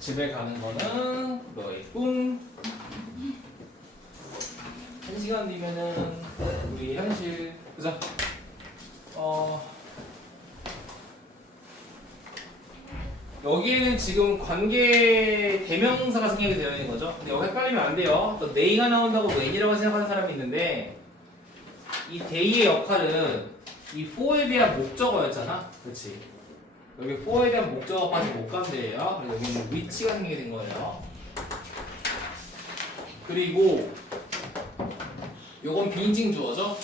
집에 가는 거는 너의 꿈. 1시간 뒤면은 우리 현실. 그죠? 여기에는 지금 관계 대명사가 생략이 되어 있는 거죠. 근데 여기 헷갈리면 안 돼요. 또 they가 나온다고 when이라고 생각하는 사람이 있는데 이 they의 역할은 이 for에 대한 목적어였잖아. 그렇지? 여기 for에 대한 목적어까지 못 간대요. 그래서 여기는 which가 생기게 된 거예요. 그리고 요건 비인칭 주어죠.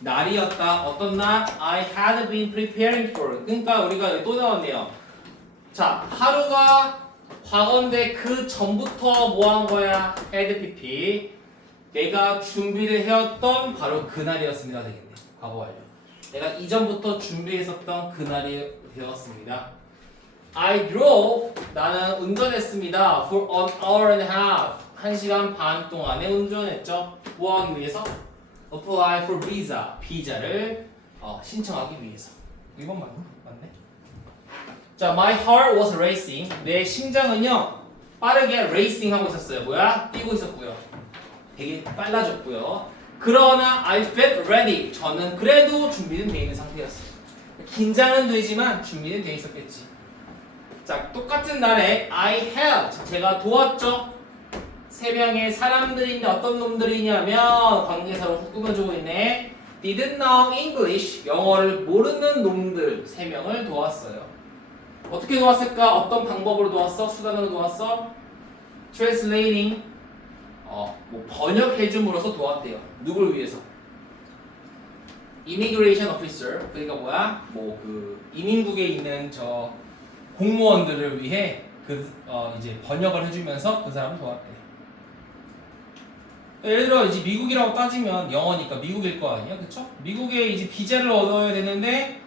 날이었다. 어떤 날? I had been preparing for. 그러니까 우리가 여기 또 나왔네요. 자, 하루가 과거인데 그 전부터 뭐 한 거야? had pp. 내가 준비를 해왔던 바로 그날이었습니다. 되겠네. 과거 완료. 내가 이전부터 준비했었던 그날이 되었습니다. I drove. 나는 운전했습니다. For an hour and a half. 1시간 반 동안에 운전했죠. 뭐 하기 위해서? Apply for visa. 비자를 신청하기 위해서. 이건 맞네? 자, my heart was racing. 내 심장은요 빠르게 racing 하고 있었어요. 뭐야? 뛰고 있었고요. 되게 빨라졌고요. 그러나 I felt ready. 저는 그래도 준비는 돼 있는 상태였어요. 긴장은 되지만 준비는 돼 있었겠지. 자, 똑같은 날에 I helped. 제가 도왔죠. 세 명의 사람들인데 어떤 놈들이냐면 관계사로 훅 꾸며주고 있네. Didn't know English. 영어를 모르는 놈들 3명을 도왔어요. 어떻게 도왔을까? 어떤 방법으로 도왔어? 수단으로 도왔어? Translating. 뭐 번역해줌으로써 도왔대요. 누굴 위해서? Immigration officer. 그러니까 뭐야? 뭐 그 이민국에 있는 저 공무원들을 위해 이제 번역을 해주면서 그 사람을 도왔대. 예를 들어 이제 미국이라고 따지면 영어니까 미국일 거 아니야, 그쵸? 미국에 이제 비자를 얻어야 되는데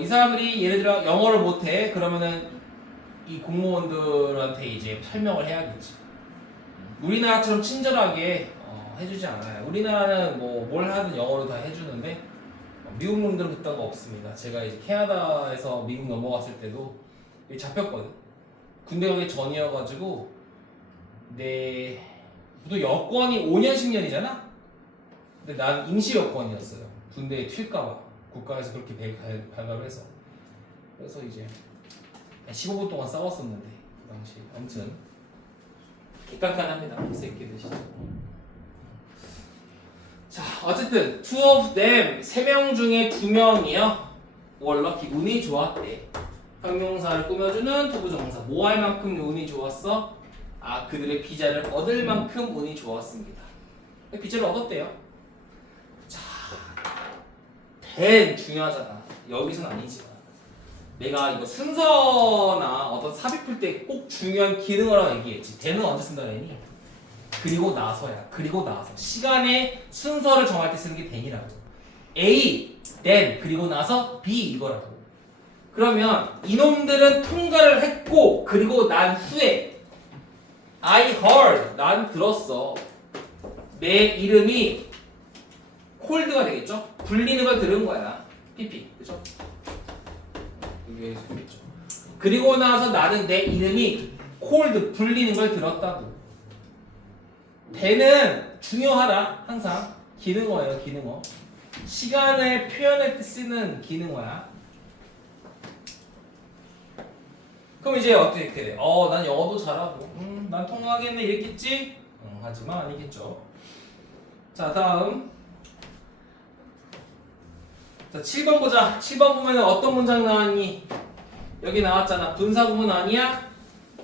이 사람들이 예를 들어 영어를 못해. 그러면은 이 공무원들한테 이제 설명을 해야겠지. 우리나라처럼 친절하게 해주지 않아요. 우리나라는 뭐 뭘 하든 영어로 다 해주는데 미국 놈들은 그딴 거 없습니다. 제가 이제 캐나다에서 미국 넘어갔을 때도 잡혔거든. 군대 가기 전이어가지고 또 여권이 5년 10년이잖아. 근데 난 임시 여권이었어요. 군대에 튈까봐 국가에서 그렇게 발각을 해서. 그래서 이제 15분 동안 싸웠었는데 그 당시. 아무튼 개깐깐합니다. 이 새끼들 진짜. 자, 어쨌든 two of them 3명 중에 2명이요 were lucky. 운이 좋았대. 형용사를 꾸며주는 투부정사. 뭐 할 만큼 운이 좋았어? 그들의 비자를 얻을 만큼 운이 좋았습니다. 비자를 얻었대요. 자, then 중요하잖아. 여기서는 아니지만 내가 이거 순서나 어떤 삽입 풀 때 꼭 중요한 기능어라고 얘기했지. then은 언제 쓴다 그랬니? 그리고 나서야. 그리고 나서. 시간의 순서를 정할 때 쓰는 게 then이라고. A, then, 그리고 나서 B 이거라고. 그러면 이놈들은 통과를 했고 그리고 난 후에 I heard. 난 들었어. 내 이름이 cold가 되겠죠? 불리는 걸 들은 거야. PP. 그죠? 여기에서 되겠죠. 그리고 나서 나는 내 이름이 cold. 불리는 걸 들었다고. then은 중요하다. 항상. 기능어예요. 기능어. 시간을 표현할 때 쓰는 기능어야. 그럼 이제 어떻게 돼? 난 영어도 잘하고 난 통과하겠네 이랬겠지? 하지만 아니겠죠. 자, 다음. 자, 7번 보자. 7번 보면 어떤 문장 나왔니? 여기 나왔잖아. 분사구문 아니야?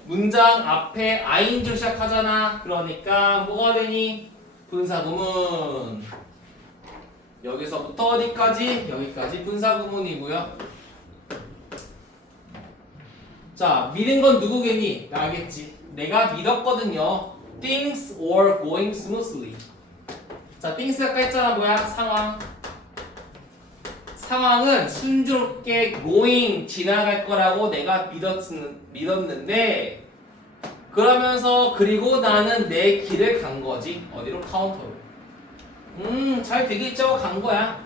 문장 앞에 ing로 시작하잖아. 그러니까 뭐가 되니? 분사구문. 여기서부터 어디까지? 여기까지 분사구문이고요. 자, 믿은 건 누구겠니? 나겠지. 내가 믿었거든요. Things were going smoothly. 자, things 아까 했잖아. 뭐야? 상황. 상황은 순조롭게 going 지나갈 거라고 내가 믿었는데 그러면서 그리고 나는 내 길을 간 거지. 어디로? 카운터로. 잘 되겠죠? 간 거야.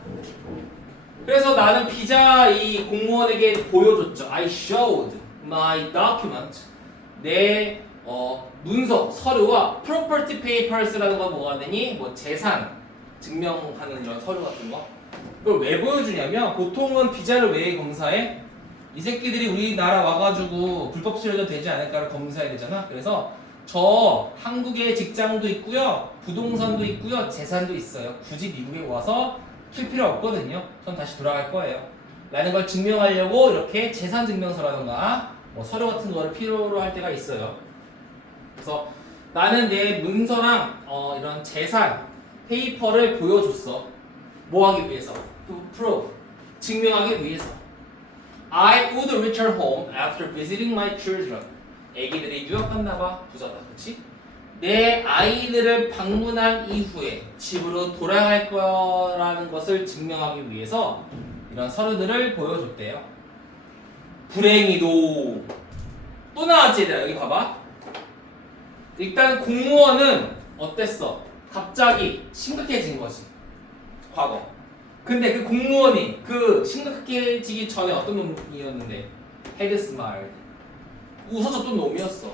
그래서 나는 비자 이 공무원에게 보여줬죠. I showed my document. 내 문서, 서류와 property papers라는 건 뭐가 되니? 뭐 재산 증명하는 이런 서류 같은 거. 그걸 왜 보여주냐면 보통은 비자를 왜 검사해? 이 새끼들이 우리나라 와가지고 불법 수요자 되지 않을까를 검사해야 되잖아. 그래서 저 한국에 직장도 있고요, 부동산도 있고요, 재산도 있어요. 굳이 미국에 와서 킬 필요 없거든요. 전 다시 돌아갈 거예요. 라는 걸 증명하려고 이렇게 재산 증명서라던가 뭐 서류 같은 거를 필요로 할 때가 있어요. 그래서 나는 내 문서랑 이런 재산 페이퍼를 보여줬어. 뭐 하기 위해서? To prove. 증명하기 위해서. I would return home after visiting my children. 애기들이 유학 갔나봐. 부자다. 그치? 내 아이들을 방문한 이후에 집으로 돌아갈 거라는 것을 증명하기 위해서 이런 서류들을 보여줬대요. 불행히도 또 나왔지 얘들아. 여기 봐봐. 일단 공무원은 어땠어? 갑자기 심각해진 거지. 과거. 근데 그 공무원이 그 심각해지기 전에 어떤 놈이었는데? had smiled. 웃어줬던 놈이었어.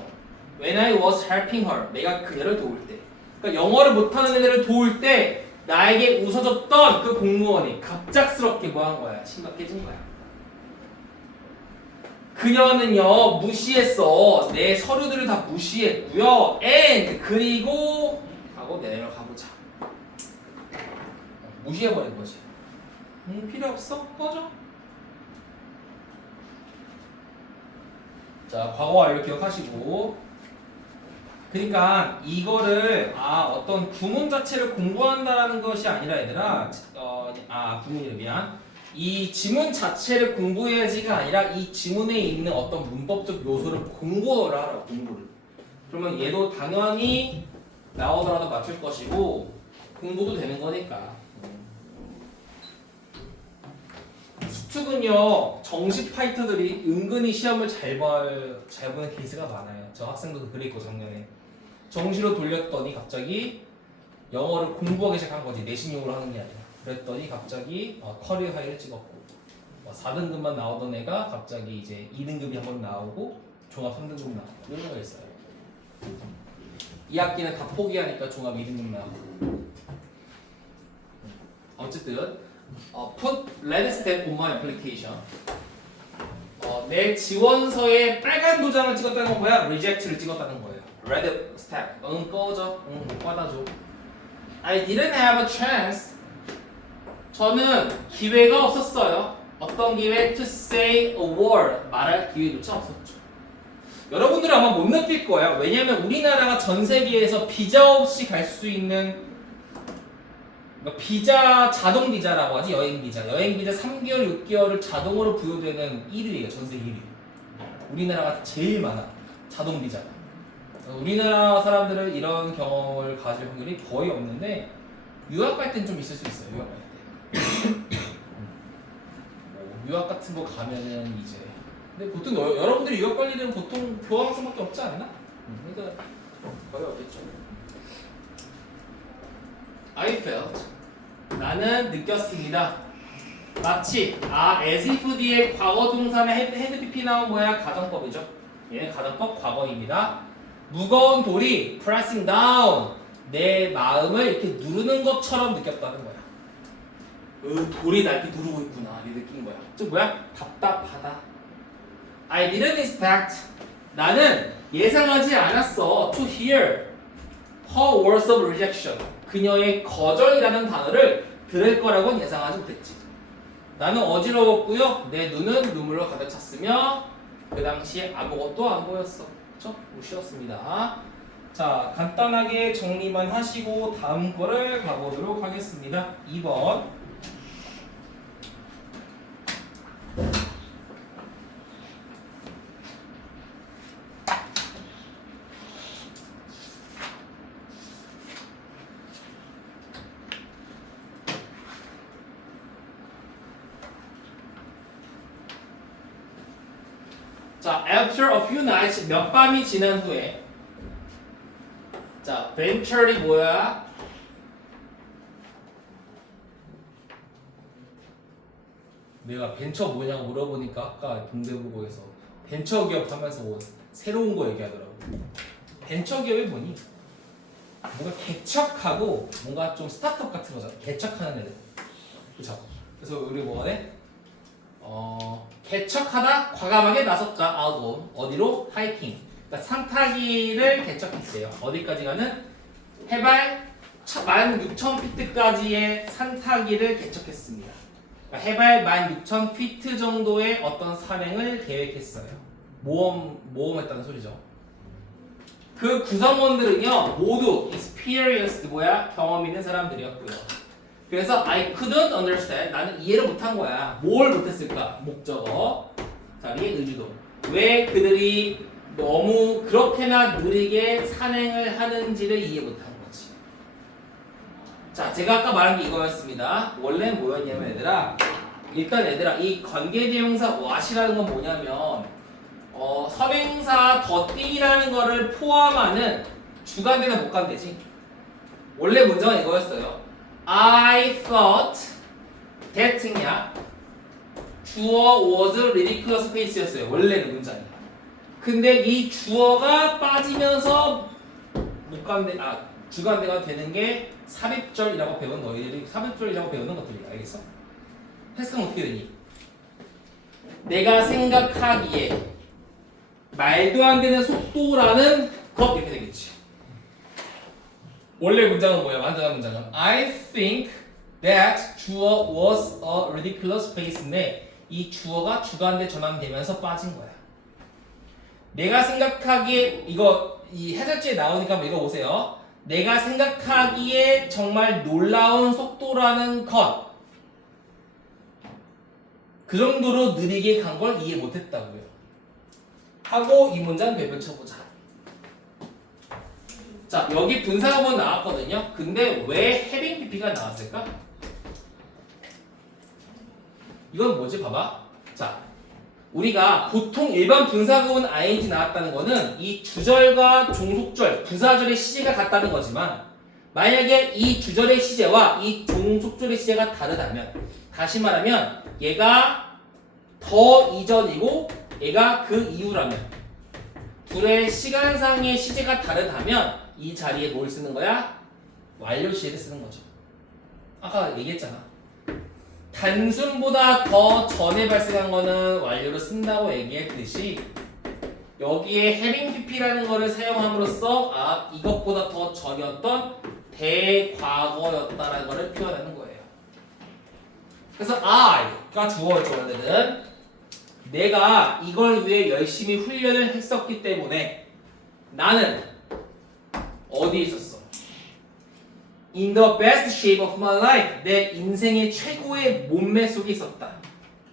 When I was helping her. 내가 그녀를 도울 때. 그러니까 영어를 못하는 애들을 도울 때 나에게 웃어줬던 그 공무원이 갑작스럽게 뭐 한 거야? 심각해진 거야. 그녀는요 무시했어. 내 서류들을 다 무시했고요. And 그리고 하고 내려 가보자. 무시해버린 거지. 필요 없어? 꺼져. 자, 과거 완료 기억하시고. 그러니까 이거를 어떤 구문 자체를 공부한다라는 것이 아니라 얘들아, 구문이래 미안. 이 지문 자체를 공부해야지가 아니라 이 지문에 있는 어떤 문법적 요소를 공부를 하라. 공부를. 그러면 얘도 당연히 나오더라도 맞출 것이고 공부도 되는 거니까. 수특은요 정식 파이터들이 은근히 시험을 잘 보는 케이스가 많아요. 저 학생도 그랬고 작년에 정시로 돌렸더니 갑자기 영어를 공부하기 시작한 거지. 내신용으로 하는 게 아니라. 그랬더니 갑자기 커리어 하이를 찍었고 4등급만 나오던 애가 갑자기 이제 2등급이 한 번 나오고 종합 3등급 나오고 이런 거가 있어요. 이 학기는 다 포기하니까 종합 2등급 나오고. 어쨌든 put red stamp on my application. 내 지원서에 빨간 도장을 찍었다는 건 뭐야? reject를 찍었다는 거예요. red stamp. 응 꺼져. 응 못 받아줘. I didn't have a chance. 저는 기회가 없었어요. 어떤 기회? To say a word. 말할 기회조차 없었죠. 여러분들은 아마 못 느낄 거예요. 왜냐면 우리나라가 전 세계에서 비자 없이 갈 수 있는 비자, 자동 비자라고 하지. 여행 비자 3개월, 6개월을 자동으로 부여되는 1위예요. 전 세계 1위. 우리나라가 제일 많아. 자동 비자. 우리나라 사람들은 이런 경험을 가질 확률이 거의 없는데 유학 갈 땐 좀 있을 수 있어요. 유학 갈 때. 유학 같은 거 가면은 이제 근데 보통 여러분들이 유학 갈 일은 보통 교환학생밖에 없지 않나? 그러니까 거의 없겠죠. I felt 나는 느꼈습니다. 마치 as if 뒤에 과거 동사의 헤드 PP 나온 거야. 가정법이죠. 얘는 가정법 과거입니다. 무거운 돌이 pressing down 내 마음을 이렇게 누르는 것처럼 느꼈다는 거야. 돌이 날 이렇게 누르고 있구나. 이렇게 느낀 거야. 즉 뭐야? 답답하다. I didn't expect 나는 예상하지 않았어. To hear her words of rejection 그녀의 거절이라는 단어를 들을 거라고는 예상하지 못했지. 나는 어지러웠고요. 내 눈은 눈물로 가득 찼으며 그 당시에 아무것도 안 보였어. 그쵸? 무시였습니다. 자, 간단하게 정리만 하시고 다음 거를 가보도록 하겠습니다. 2번. 자, after a few nights 몇 밤이 지난 후에 자, venture이 뭐야? 내가 벤처 뭐냐고 물어보니까 아까 동대부고에서 벤처기업 하면서 뭐 새로운 거 얘기하더라고. 벤처기업이 뭐니? 뭔가 개척하고 뭔가 좀 스타트업 같은 거잖아. 개척하는 애들. 그쵸? 그래서 우리 뭐가 돼? 개척하다 과감하게 나섰다. 아웃. 어디로? 하이킹. 그러니까 산타기를 개척했어요. 어디까지 가는? 해발 16,000피트까지의 산타기를 개척했습니다. 그러니까 해발 16,000피트 정도의 어떤 산행을 계획했어요. 모험했다는 소리죠. 그 구성원들은요 모두 experienced 뭐야? 경험 있는 사람들이었고요. 그래서 I couldn't understand 나는 이해를 못한 거야. 뭘 못했을까? 목적어 자리에 의주동. 왜 그들이 너무 그렇게나 느리게 산행을 하는지를 이해 못한 거지. 자, 제가 아까 말한 게 이거였습니다. 원래 뭐였냐면 얘들아, 일단 얘들아 이 관계대명사 what이라는 건 뭐냐면 선행사 더띵이라는 거를 포함하는 주관대나 목관대지. 원래 문제가 이거였어요. I thought that냐 주어 was ridiculous face였어요. 원래는 문장이. 근데 이 주어가 빠지면서 주관대가 되는 게 삽입절이라고 배운 너희들이 삽입절이라고 배우는 것들이야. 알겠어? 해석하면 어떻게 되니? 내가 생각하기에 말도 안 되는 속도라는 것 이렇게 되겠지. 원래 문장은 뭐야? 완전한 문장은 I think that 주어 was a ridiculous face인데 이 주어가 주관대 전환되면서 빠진 거야. 내가 생각하기에 이 해설지에 나오니까 한번 읽어보세요. 내가 생각하기에 정말 놀라운 속도라는 것. 그 정도로 느리게 간 걸 이해 못했다고요. 하고 이 문장 되짚어보자. 자, 여기 분사구문 나왔거든요. 근데 왜 having pp가 나왔을까? 이건 뭐지? 봐봐. 자, 우리가 보통 일반 분사구문 ing 나왔다는 거는 이 주절과 종속절, 부사절의 시제가 같다는 거지만 만약에 이 주절의 시제와 이 종속절의 시제가 다르다면 다시 말하면 얘가 더 이전이고 얘가 그 이후라면 둘의 시간상의 시제가 다르다면 이 자리에 뭘 쓰는 거야? 완료 시제를 쓰는 거죠. 아까 얘기했잖아. 단순보다 더 전에 발생한 거는 완료로 쓴다고 얘기했듯이 여기에 having pp라는 거를 사용함으로써 이것보다 더 전이었던 대과거였다라는 거를 표현하는 거예요. 그래서 I가 주어였죠. 원래는 내가 이걸 위해 열심히 훈련을 했었기 때문에 나는 어디에 있었어? In the best shape of my life. 내 인생의 최고의 몸매 속에 있었다.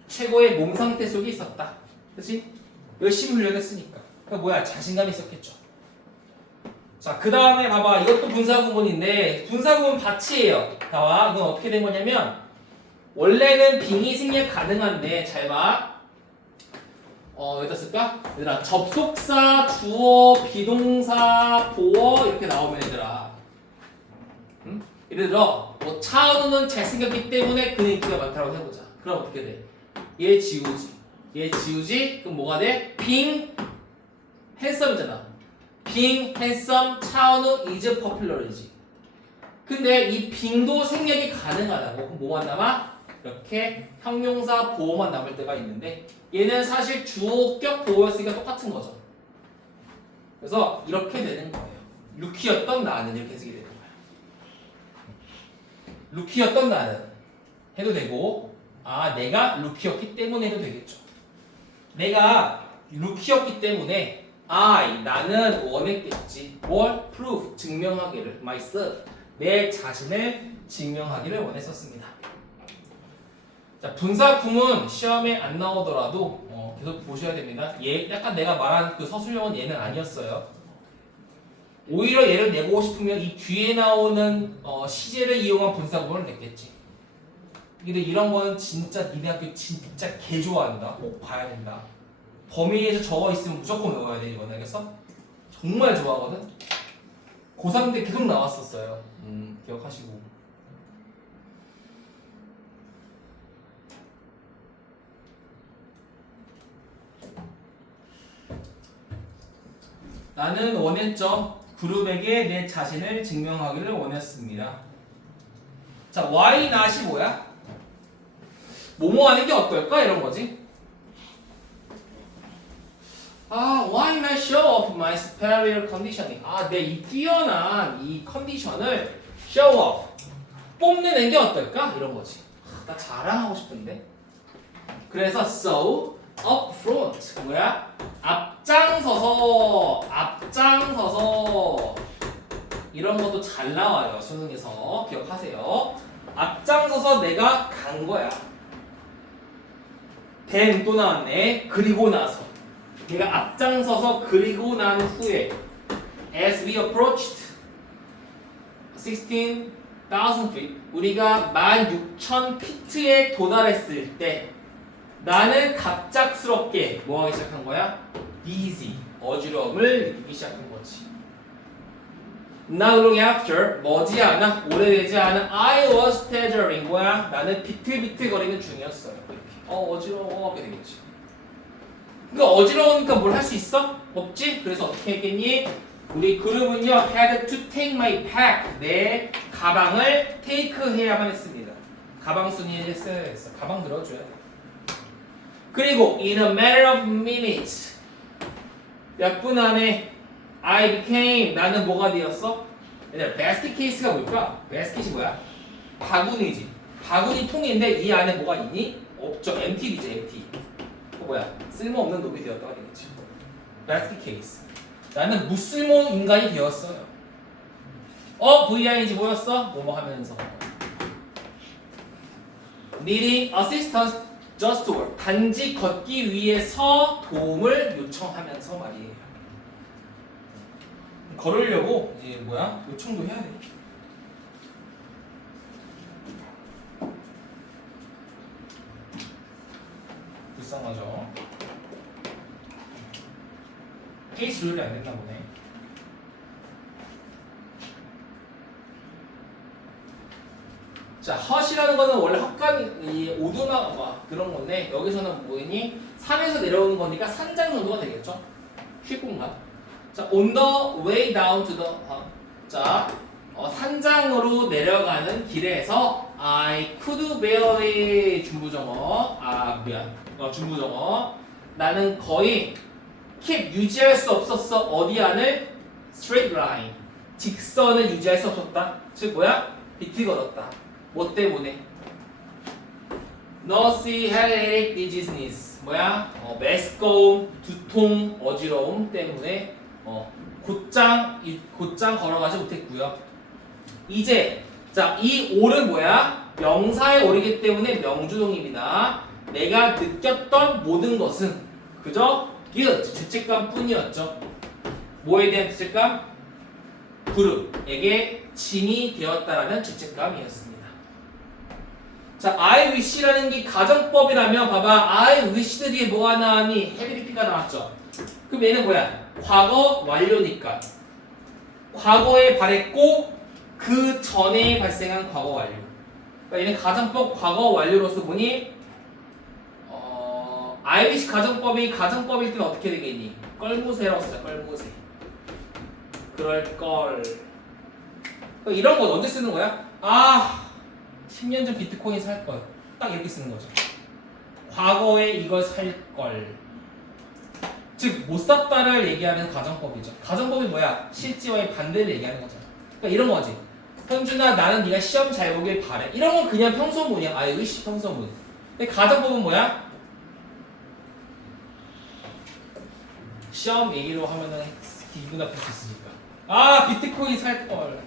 최고의 몸 상태 속에 있었다. 그치? 열심히 훈련했으니까. 그러니까 뭐야? 자신감이 있었겠죠. 자, 그 다음에 봐봐. 이것도 분사구문인데 분사구문 받치예요. 봐봐. 이건 어떻게 된 거냐면 원래는 빙의 생략 가능한데 잘 봐. 여기다 쓸까? 얘들아 접속사, 주어, 비동사, 보어 이렇게 나오면 얘들아 예를 들어 뭐 차은우는 잘생겼기 때문에 그는 인기가 많다고 해보자. 그럼 어떻게 돼? 얘 지우지. 얘 지우지? 그럼 뭐가 돼? being handsome이잖아. being handsome, 차은우 is popular이지. 근데 이 being도 생략이 가능하다고. 그럼 뭐만 남아? 이렇게 형용사 보어만 남을 때가 있는데 얘는 사실 주격 보어였으니까 똑같은 거죠. 그래서 이렇게 되는 거예요. 루키였던 나는 이렇게 해석이 되는 거예요. 루키였던 나는 해도 되고 내가 루키였기 때문에 해도 되겠죠. 내가 루키였기 때문에 나는 원했겠지. 뭘? prove, 증명하기를 myself, 내 자신을 증명하기를 원했었습니다. 자, 분사구문 시험에 안 나오더라도 계속 보셔야 됩니다. 얘 약간 내가 말한 그 서술형은 얘는 아니었어요. 오히려 얘를 내보고 싶으면 이 뒤에 나오는 시제를 이용한 분사구문을 냈겠지. 근데 이런 거는 진짜 니네 학교 진짜 개 좋아한다. 꼭 봐야 된다. 범위에서 적어 있으면 무조건 외워야 돼. 이건 알겠어? 정말 좋아하거든. 고3 때 계속 나왔었어요. 기억하시고. 나는 원했죠. 그룹에게 내 자신을 증명하기를 원했습니다. 자, why not이 뭐야? 뭐뭐 하는 게 어떨까? 이런 거지. why not show off my superior conditioning? 내 이 뛰어난 이 컨디션을 show off, 뽐내는 게 어떨까? 이런 거지. 나 자랑하고 싶은데. 그래서 so up front 뭐야? 앞장서서 이런 것도 잘 나와요. 수능에서 기억하세요. 앞장서서 내가 간 거야. then 또 나왔네. 그리고 나서 내가 앞장서서 그리고 난 후에 as we approached 16,000 feet 우리가 16,000피트에 도달했을 때 나는 갑작스럽게 뭐 하기 시작한 거야? busy 어지러움을 느끼기 시작한 거지. Not long after 머지않아 오래되지 않은 I was staggering 뭐야? 나는 비틀비틀거리는 중이었어요. 이렇게. 어지러워 하게 되겠지. 그러니까 어지러우니까 뭘 할 수 있어? 없지? 그래서 어떻게 했겠니? 우리 그룹은요 had to take my pack 내 가방을 take 해야만 했습니다. 가방 순위를 했어야 했어. 가방 들어줘야 돼. 그리고 in a matter of minutes 몇 분 안에 I became 나는 뭐가 되었어? 얘들아 basket case가 뭘까? basket이 뭐야? 바구니지. 바구니 통인데 이 안에 뭐가 있니? 없죠. empty이지 empty. 뭐야? 쓸모없는 놈이 되었다가 되겠지. basket case. 나는 무쓸모 인간이 되었어요. VIG 뭐였어? 뭐뭐 하면서. needing assistance just to work. 단지 걷기 위해서 도움을 요청하면서 말이에요. 걸으려고 이제 뭐야? 요청도 해야 돼. 불쌍하죠? 케이스 조율이 안 됐나 보네. 자, 헛이라는 거는 원래 헛간이 오두막 그런 건데 여기서는 뭐니? 산에서 내려오는 거니까 산장 정도가 되겠죠? 쉴 공간. 자, on the way down to the 자, 산장으로 내려가는 길에서 I could barely 중부정어 중부정어 나는 거의 keep 유지할 수 없었어. 어디 안을? straight line 직선을 유지할 수 없었다. 즉 뭐야? 비틀거렸다. 뭐 때문에? Nauseatic dizziness 뭐야? 메스꺼움, 두통, 어지러움 때문에 곧장 걸어가지 못했고요. 이제 자, 이 올은 뭐야? 명사에 오르기 때문에 명주동입니다. 내가 느꼈던 모든 것은 그저 guilt, 죄책감 뿐이었죠. 뭐에 대한 죄책감? 그룹에게 짐이 되었다라는 죄책감이었습니다. 자, I wish라는 게 가정법이라면 봐봐. I wished 뒤에 뭐가 나왔니? heavy repeat가 나왔죠. 그럼 얘는 뭐야? 과거 완료니까. 과거에 바랬고 그 전에 발생한 과거 완료. 그러니까 얘는 가정법 과거 완료로서 보니 I wish 가정법이 가정법일 때는 어떻게 되겠니? 껄무새라고 쓰자. 껄무새. 그럴걸. 그러니까 이런 건 언제 쓰는 거야? 10년 전 비트코인 살 걸. 딱 이렇게 쓰는 거죠. 과거에 이걸 살 걸. 즉, 못 샀다를 얘기하는 가정법이죠. 가정법이 뭐야? 실제와의 반대를 얘기하는 거잖아. 그러니까 이런 거지. 현준아, 나는 네가 시험 잘 보길 바래. 이런 건 그냥 평소문이야. I wish 평소문. 근데 가정법은 뭐야? 시험 얘기로 하면은 기분 나쁠 수 있으니까. 비트코인 살 걸.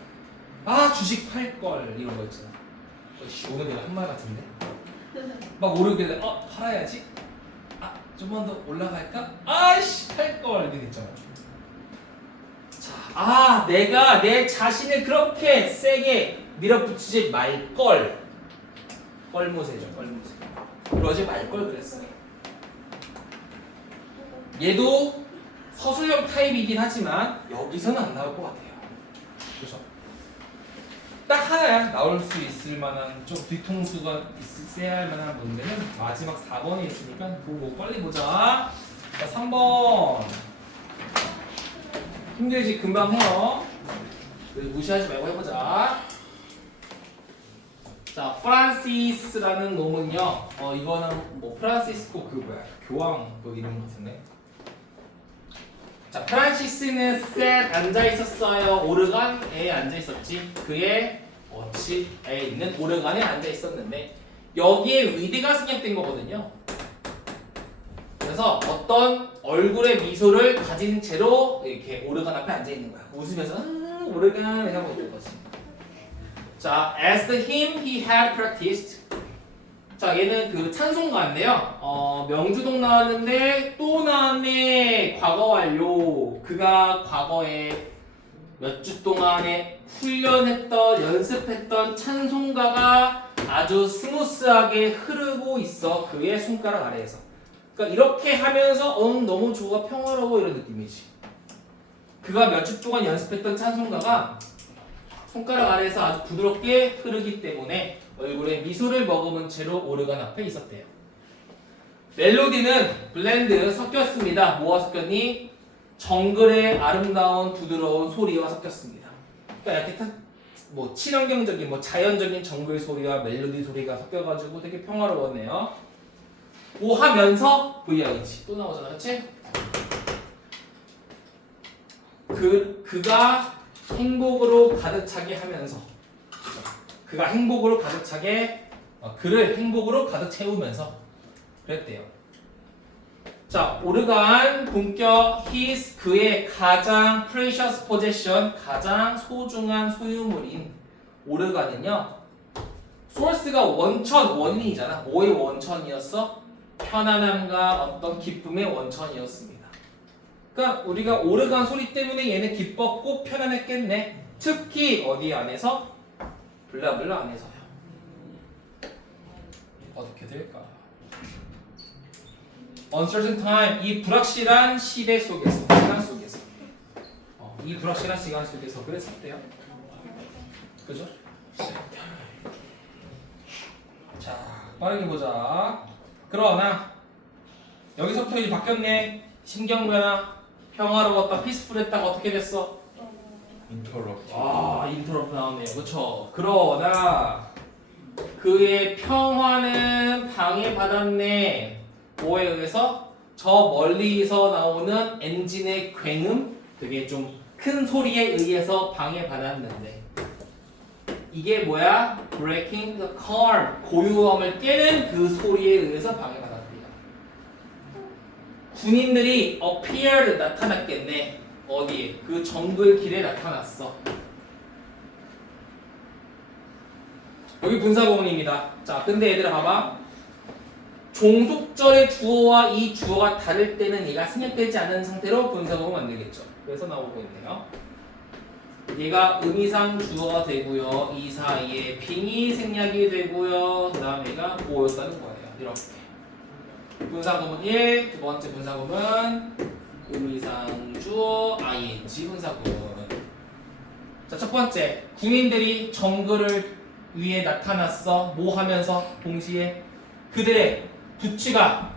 주식 팔 걸. 이런 거 있잖아. 오늘 내가 한 말 같은데? 막 오르길래 팔아야지? 좀만 더 올라갈까? 팔걸 이렇게 됐잖아. 자, 내가 내 자신을 그렇게 세게 밀어붙이지 말걸. 껄무새죠, 껄무새. 그러지 말걸 그랬어. 얘도 서술형 타입이긴 하지만 여기서는 안 나올 것 같아요. 그렇죠? 딱 하나야. 나올 수 있을 만한 좀 뒤통수가 있어야 할 만한 문제는 마지막 4번에 있으니까 보고 빨리 보자. 자, 3번. 힘들지 금방 해요. 무시하지 말고 해보자. 자, 프란시스라는 놈은요. 이거는 뭐 프란시스코 그 뭐야 교황 그 이름 같은데. 자, 프란시스는 셋 앉아 있었어요. 오르간에 앉아 있었지. 그의 어치에 있는 오르간에 앉아 있었는데 여기에 위드가 생략된 거거든요. 그래서 어떤 얼굴의 미소를 가진 채로 이렇게 오르간 앞에 앉아 있는 거야. 웃으면서 오르간 하고 있는 거지. 자, as the hymn he had practiced. 자, 얘는 그 찬송가인데요. 명주동 나왔는데 또 나왔네. 과거 완료. 그가 과거에 몇 주 동안에 훈련했던 연습했던 찬송가가 아주 스무스하게 흐르고 있어. 그의 손가락 아래에서. 그러니까 이렇게 하면서 너무 좋아 평화로워 이런 느낌이지. 그가 몇 주 동안 연습했던 찬송가가 손가락 아래에서 아주 부드럽게 흐르기 때문에 얼굴에 미소를 머금은 채로 오르간 앞에 있었대요. 멜로디는 블렌드 섞였습니다. 뭐와 섞였니? 정글의 아름다운 부드러운 소리와 섞였습니다. 그러니까 이렇게 뭐 친환경적인 뭐 자연적인 정글 소리와 멜로디 소리가 섞여가지고 되게 평화로웠네요. 뭐 하면서 VIG 또 나오잖아, 그렇지? 그가 행복으로 가득 차게 하면서 그가 행복으로 가득 차게 그를 행복으로 가득 채우면서 그랬대요. 자, 오르간 본격 his 그의 가장 precious possession 가장 소중한 소유물인 오르간은요. 소스가 원천이잖아. 뭐의 원천이었어? 편안함과 어떤 기쁨의 원천이었습니다. 그러니까 우리가 오르간 소리 때문에 얘는 기뻤고 편안했겠네. 특히 어디 안에서? 블라블라 안에서요. 어떻게 될까? Uncertain time, 이 불확실한 시대 속에서, 시간 속에서, 이 불확실한 시간 속에서 그랬었대요. 그죠? 자, 빠르게 보자. 그러나 여기서부터 이제 바뀌었네. 신경 변화, 평화로웠다, 피스풀했다가 어떻게 됐어? 인터럽트. 인터럽트 나오네요. 그렇죠. 그러나 그의 평화는 방해받았네. 뭐에 의해서? 저 멀리서 나오는 엔진의 굉음, 되게 좀 큰 소리에 의해서 방해받았는데 이게 뭐야? Breaking the calm, 고요함을 깨는 그 소리에 의해서 방해받았대요. 군인들이 appeared, 나타났겠네. 어디에? 그 정글 길에 나타났어. 여기 분사구문입니다. 자, 근데 얘들아 봐봐. 종속절의 주어와 이 주어가 다를 때는 얘가 생략되지 않은 상태로 분사구문 만들겠죠. 그래서 나오고 있네요. 얘가 의미상 주어가 되고요. 이 사이에 빙이 생략이 되고요. 그 다음 얘가 보였다는 거예요. 이렇게. 분사구문 1, 두 번째 분사구문 의미상 주어 ing 분사구문. 자, 첫 번째 군인들이 정글을 위에 나타났어. 뭐 하면서? 동시에 그들의 부치가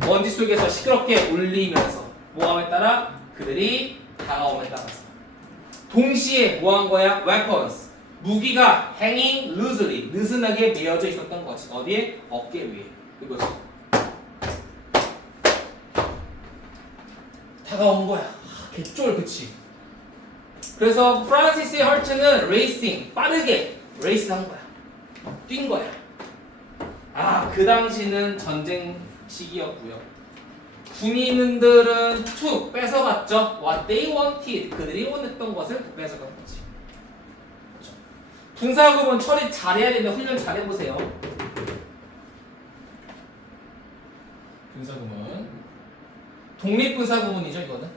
먼지 속에서 시끄럽게 울리면서 뭐함에 따라? 그들이 다가옴에 따라서 동시에 뭐 한 거야? weapons 무기가 hanging loosely 느슨하게 메어져 있었던 거지. 어디에? 어깨 위에. 이거지. 다가온 거야. 개쫄 그치? 그래서 프란시스의 헐트는 racing 빠르게 레이스 한 거야. 뛴 거야. 그 당시는 전쟁 시기였고요. 군인들은 툭 뺏어갔죠. What they wanted, 그들이 원했던 것을 뺏어간 거지. 그렇죠? 분사구문 처리 잘해야 되는데 훈련 잘해보세요. 분사구문 독립분사구문이죠 이거는.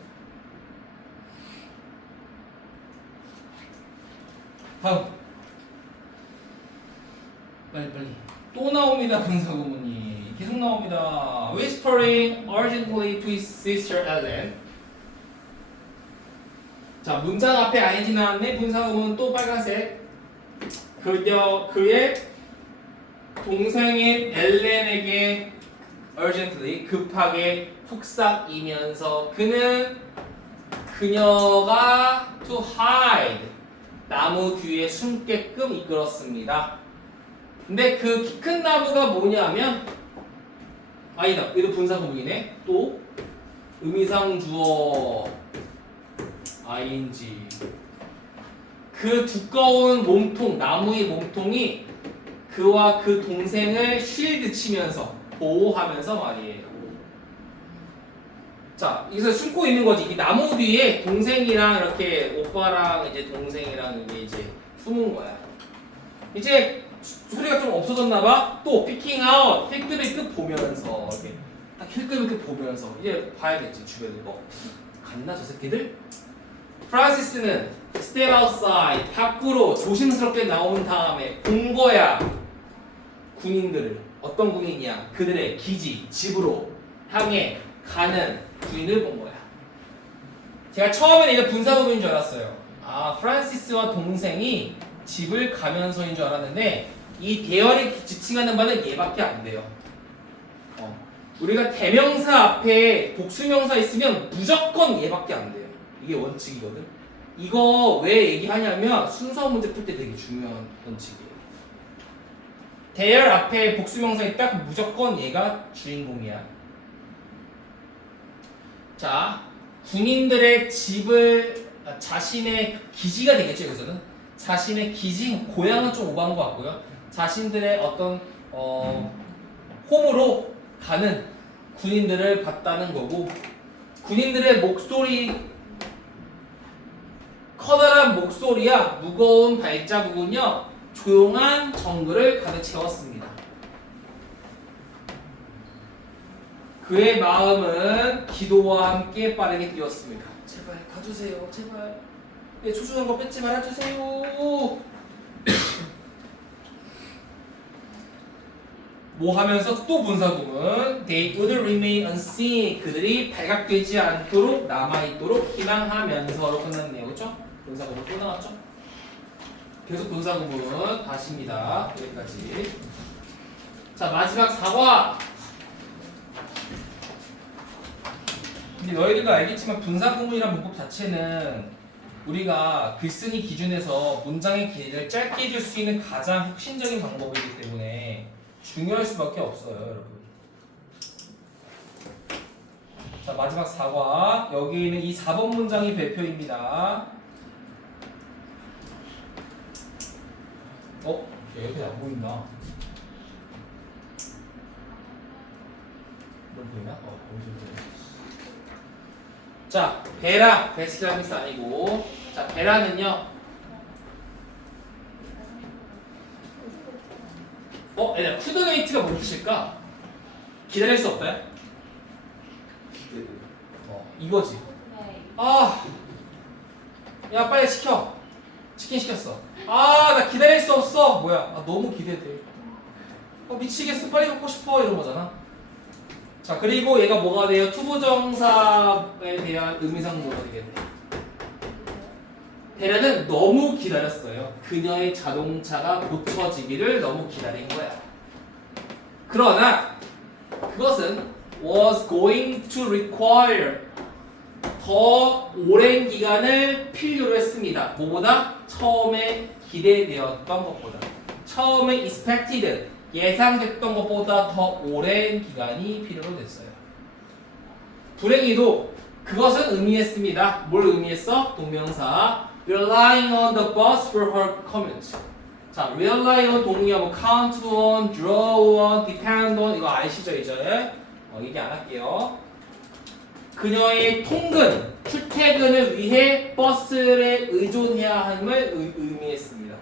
다음 빨리 또 나옵니다. 분사구문이 계속 나옵니다. Whispering urgently to his sister Ellen. 자, 문장 앞에 ing 나왔네. 분사구문 또 빨간색. 그의 동생인 엘렌에게 urgently 급하게 속삭이면서 그는 그녀가 to hide 나무 뒤에 숨게끔 이끌었습니다. 근데 그 키 큰 나무가 뭐냐면 아니다. 얘도 분사구문이네. 또 의미상 주어 ing 그 두꺼운 몸통 나무의 몸통이 그와 그 동생을 쉴드 치면서 보호하면서 말이에요. 자, 여기서 숨고 있는 거지. 이 나무 뒤에 동생이랑 이렇게 오빠랑 이제 동생이랑 이제 숨은 거야. 이제 소리가 좀 없어졌나 봐. 또 피킹 아웃 힐끔힐끔 보면서 이렇게 딱 힐끔힐끔 보면서 이제 봐야겠지 주변에 뭐 갔나 저 새끼들? 프란시스는 step outside 밖으로 조심스럽게 나온 다음에 본 거야. 군인들을 어떤 군인이야? 그들의 기지 집으로 향해 가는 군인을 본 거야. 제가 처음에는 이제 분사구문인 줄 알았어요. 아 프란시스와 동생이 집을 가면서인 줄 알았는데 이 대열이 지칭하는 바는 얘밖에 안 돼요. 우리가 대명사 앞에 복수명사 있으면 무조건 얘밖에 안 돼요. 이게 원칙이거든. 이거 왜 얘기하냐면 순서 문제 풀 때 되게 중요한 원칙이에요. 대열 앞에 복수명사 있다? 그럼 무조건 얘가 주인공이야. 자, 군인들의 집을 자신의 기지가 되겠죠. 여기서는 자신의 기지, 고향은 좀 오버한 것 같고요. 자신들의 어떤 홈으로 가는 군인들을 봤다는 거고, 군인들의 목소리 커다란 목소리야 무거운 발자국은요 조용한 정글을 가득 채웠습니다. 그의 마음은 기도와 함께 빠르게 뛰었습니다. 제발 가주세요. 제발 내 소중한 거 뺏지 말아주세요. 뭐 하면서 또 분사구문 They would remain unseen 그들이 발각되지 않도록 남아있도록 희망하면서로 끝났네요. 그렇죠? 분사구문 또 나왔죠? 계속 분사구문 다시입니다. 여기까지. 자 마지막 사과. 근데 너희들도 알겠지만 분사구문이란 문법 자체는 우리가 글쓰기 기준에서 문장의 길이를 짧게 해줄 수 있는 가장 혁신적인 방법이기 때문에 중요할 수밖에 없어요, 여러분. 자, 마지막 사과. 여기 있는 이 4번 문장이 별표입니다. 얘 옆에 안 보인다. 너 보이나? 보이죠. 자, 베라. 베스라미스 아니고. 자, 베라는요. 얘들아, 쿠드웨이트가 뭔 뜻일까? 기다릴 수 없다. 이거지. 아, 야 빨리 시켜. 치킨 시켰어. 아, 나 기다릴 수 없어. 뭐야? 아, 너무 기대돼. 미치겠어. 빨리 먹고 싶어. 이런 거잖아. 자, 그리고 얘가 뭐가 돼요? 투부정사에 대한 의미상 뭐가 되겠네. 베라는 너무 기다렸어요. 그녀의 자동차가 고쳐지기를 너무 기다린 거야. 그러나 그것은 was going to require 더 오랜 기간을 필요로 했습니다. 뭐보다? 처음에 기대되었던 것보다. 처음에 expected 예상됐던 것보다 더 오랜 기간이 필요로 됐어요. 불행히도 그것은 의미했습니다. 뭘 의미했어? 동명사 relying on the bus for her commute. 자, rely on 동의어 뭐 count on, draw on, depend on 이거 아시죠 이제? 얘기 안 할게요. 그녀의 통근, 출퇴근을 위해 버스에 의존해야 함을 의미했습니다.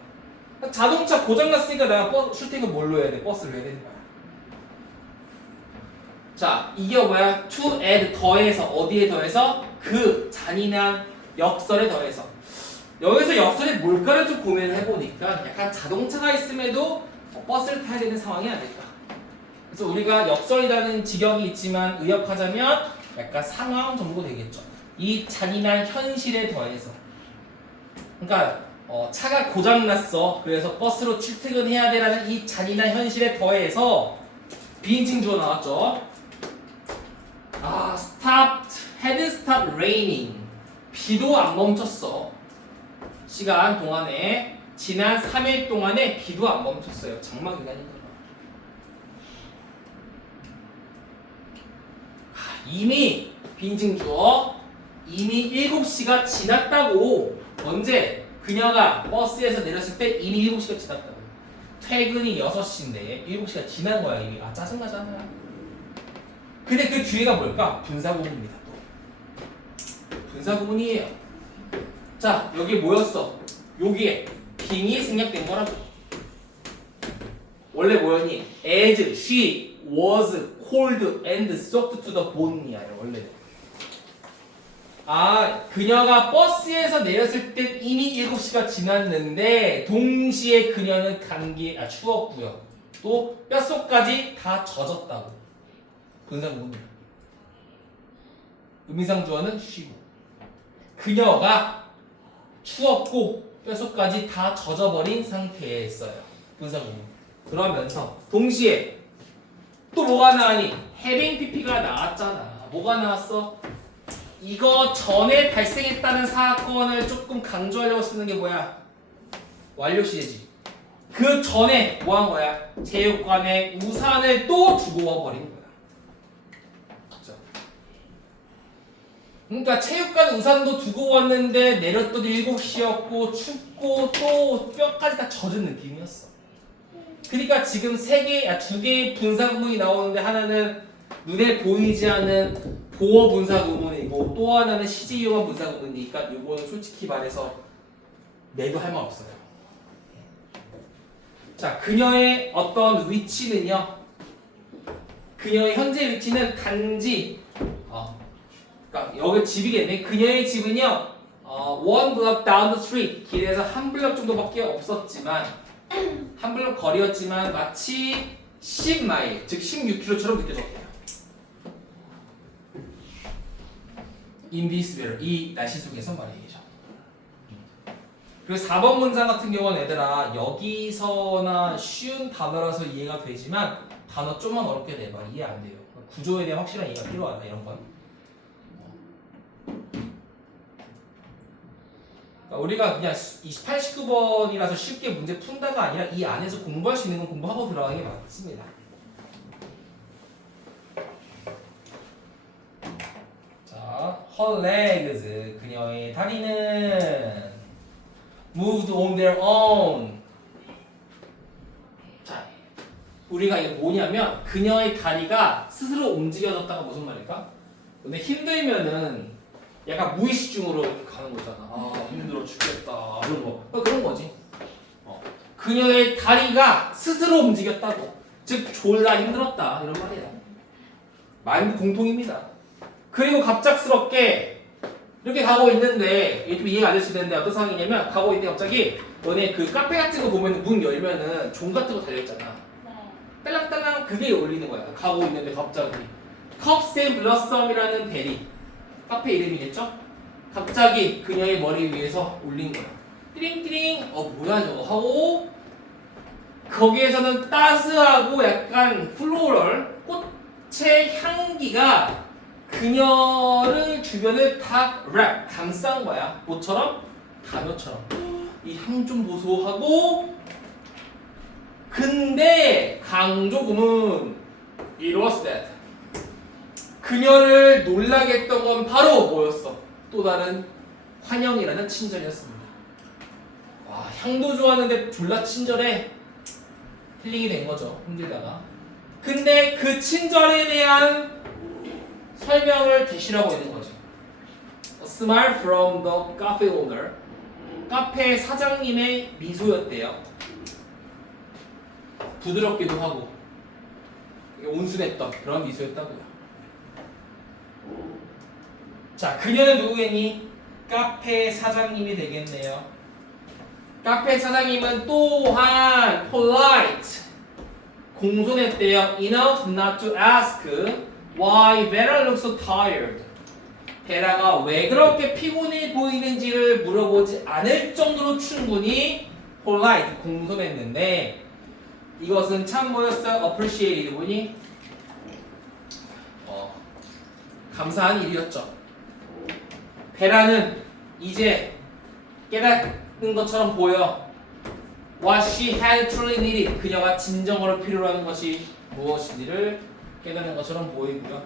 자동차 고장났으니까 내가 출퇴근 뭘로 해야 돼? 버스를 해야 되는 거야. 자, 이게 뭐야? to add 더해서 어디에 더해서? 그 잔인한 역설에 더해서. 여기서 역설이 뭘까를 좀 고민해보니까 약간 자동차가 있음에도 버스를 타야 되는 상황이 아닐까. 그래서 우리가 역설이라는 직역이 있지만 의역하자면 약간 상황 정도 되겠죠. 이 잔인한 현실에 더해서. 그러니까 차가 고장났어. 그래서 버스로 출퇴근해야 되라는 이 잔인한 현실에 더해서 비인칭 주어 나왔죠. stopped, had stopped raining. 비도 안 멈췄어. 시간 동안에 지난 3일 동안에 비도 안 멈췄어요. 장마 기간이니까. 이미 빈증 주어 이미 7시가 지났다고. 언제? 그녀가 버스에서 내렸을 때 이미 7시가 지났다고. 퇴근이 6시인데 7시가 지난 거야 이미. 아 짜증나잖아. 근데 그 뒤에가 뭘까? 분사구문입니다. 또 분사구문이에요. 자 여기 뭐였어? 여기에 빙이 생략된 거라고. 원래 뭐였니? As she was cold and soaked to the bone이야 원래. 아 그녀가 버스에서 내렸을 때 이미 7시가 지났는데 동시에 그녀는 추웠고요. 또 뼛속까지 다 젖었다고. 분사구문이야. 의미상 주어는 she고. 그녀가 추웠고 뼛속까지 다 젖어버린 상태였어요. 분사구문. 그러면서 동시에 또 뭐가 나왔니? having pp가 나왔잖아. 뭐가 나왔어? 이거 전에 발생했다는 사건을 조금 강조하려고 쓰는 게 뭐야? 완료 시제지. 그 전에 뭐 한 거야? 체육관에 우산을 또 두고 와버린 거야. 그렇죠? 그러니까 체육관 우산도 두고 왔는데 내렸더니 7시였고 춥고 또 뼈까지 다 젖은 느낌이었어. 그러니까 지금 두 개의 분사구문이 나오는데 하나는 눈에 보이지 않는 보어 분사구문이고 또 하나는 시제 이용한 분사구문이니까 이거는 솔직히 말해서 내도 할 말 없어요. 자, 그녀의 어떤 위치는요. 그녀의 현재 위치는 단지 그러니까 여기 집이겠네. 그녀의 집은요. one block down the street 길에서 한 블럭 정도밖에 없었지만 한 블럭 거리였지만 마치 10마일 즉 16km처럼 느껴졌대요. In this weather 이 날씨 속에서 말이죠. 그리고 4번 문장 같은 경우는 얘들아 여기서나 쉬운 단어라서 이해가 되지만 단어 좀만 어렵게 내봐 이해 안 돼요. 구조에 대한 확실한 이해가 필요하다 이런 건. 그러니까 우리가 그냥 28, 19번이라서 쉽게 문제 푼다가 아니라 이 안에서 공부할 수 있는 건 공부하고 들어가는 게 맞습니다. 자, her legs 그녀의 다리는 moved on their own. 자, 우리가 이게 뭐냐면 그녀의 다리가 스스로 움직여졌다가 무슨 말일까? 근데 힘들면은 약간 무의식중으로 이렇게 가는 거잖아. 아 힘들어 죽겠다 이런 거. 그런 거지. 그녀의 다리가 스스로 움직였다고. 즉 졸라 힘들었다 이런 말이야. 마인드 공통입니다. 그리고 갑작스럽게 이렇게 가고 있는데 이게 좀 이해가 안 될 수 있는데 어떤 상황이냐면 가고 있는데 갑자기 너네 그 카페 같은 거 보면 문 열면은 종 같은 거 달려있잖아. 딸랑딸랑 그게 울리는 거야. 가고 있는데 갑자기 컵스 앤 블러썸이라는 베리 카페 이름이겠죠? 갑자기 그녀의 머리 위에서 울린 거야. 띠링띠링 뭐야 저거 하고 거기에서는 따스하고 약간 플로럴 꽃의 향기가 그녀를 주변을 다 감싼 거야. 뭐처럼? 단어처럼. 이 향 좀 보소 하고 근데 강조구문 It was that 그녀를 놀라게 했던 건 바로 뭐였어? 또 다른 환영이라는 친절이었습니다. 와 향도 좋았는데 졸라 친절해. 힐링이 된 거죠. 힘들다가. 근데 그 친절에 대한 설명을 대시라고 있는 거죠. A smile from the cafe owner. 카페 사장님의 미소였대요. 부드럽기도 하고 온순했던 그런 미소였다고요. 자, 그녀는 누구겠니? 카페 사장님이 되겠네요. 카페 사장님은 또한 polite, 공손했대요. Enough not to ask why Vera looks so tired. 베라가 왜 그렇게 피곤해 보이는지를 물어보지 않을 정도로 충분히 polite, 공손했는데 이것은 참 뭐였어요? appreciate 뭐니? 감사한 일이었죠. 베라는 이제 깨닫는 것처럼 보여. What she had truly needed. 그녀가 진정으로 필요로 하는 것이 무엇인지를 깨닫는 것처럼 보이고요.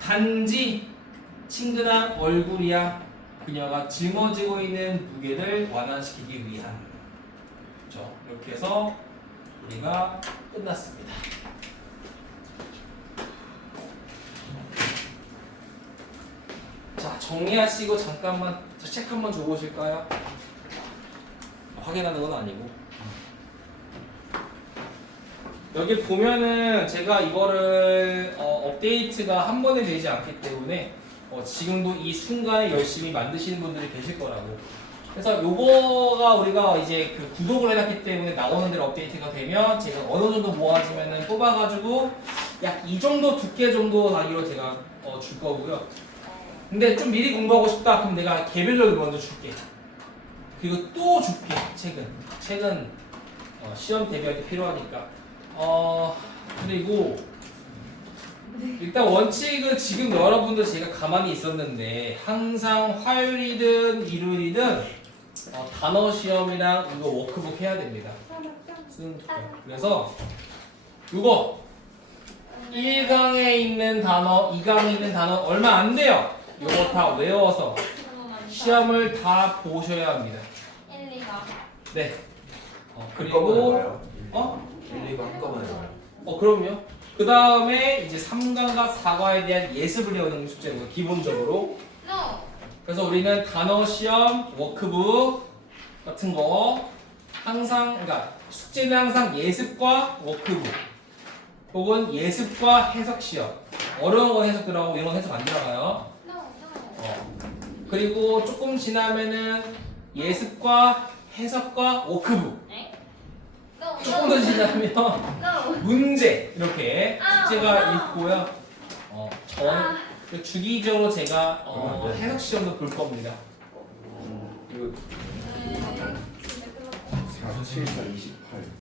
단지 친근한 얼굴이야. 그녀가 짊어지고 있는 무게를 완화시키기 위한. 그렇죠. 이렇게 해서 우리가 끝났습니다. 자, 정리하시고 잠깐만 책 한번 줘보실까요? 확인하는 건 아니고. 여기 보면은 제가 이거를 업데이트가 한 번에 되지 않기 때문에 지금도 이 순간에 열심히 만드시는 분들이 계실 거라고. 그래서 요거가 우리가 이제 그 구독을 해놨기 때문에 나오는 대로 업데이트가 되면 제가 어느 정도 모아지면은 뽑아가지고 약 이 정도 두께 정도 단위로 제가 줄 거고요. 근데 좀 미리 공부하고 싶다 그럼 내가 개별로 먼저 줄게. 그리고 또 줄게. 책은 시험 대비할 때 필요하니까. 그리고 일단 원칙은 지금 여러분들 제가 가만히 있었는데 항상 화요일이든 일요일이든 단어 시험이랑 이거 워크북 해야 됩니다. 그래서 이거 1강에 있는 단어, 2강에 있는 단어 얼마 안 돼요. 이거 다 외워서 시험을 다 보셔야 합니다. 1, 2가. 네. 한꺼번에 그리고 봐요. 1, 2가 한꺼번에 봐요. 그럼요. 그 다음에 이제 3과가 4과에 대한 예습을 해오는 숙제고요. 기본적으로. No. 그래서 우리는 단어 시험, 워크북 같은 거 항상, 그러니까 숙제는 항상 예습과 워크북 혹은 예습과 해석 시험. 어려운 건 해석 들어가고 이런 건 해석 안 들어가요. No. No. 그리고 조금 지나면은 예습과 해석과 워크북. 네? No. 조금 더 지나면 No. 문제 이렇게 숙제가 아. 있고요. 주기적으로 제가 네. 해석 시험도 볼 겁니다. 이거 네. 47, 28.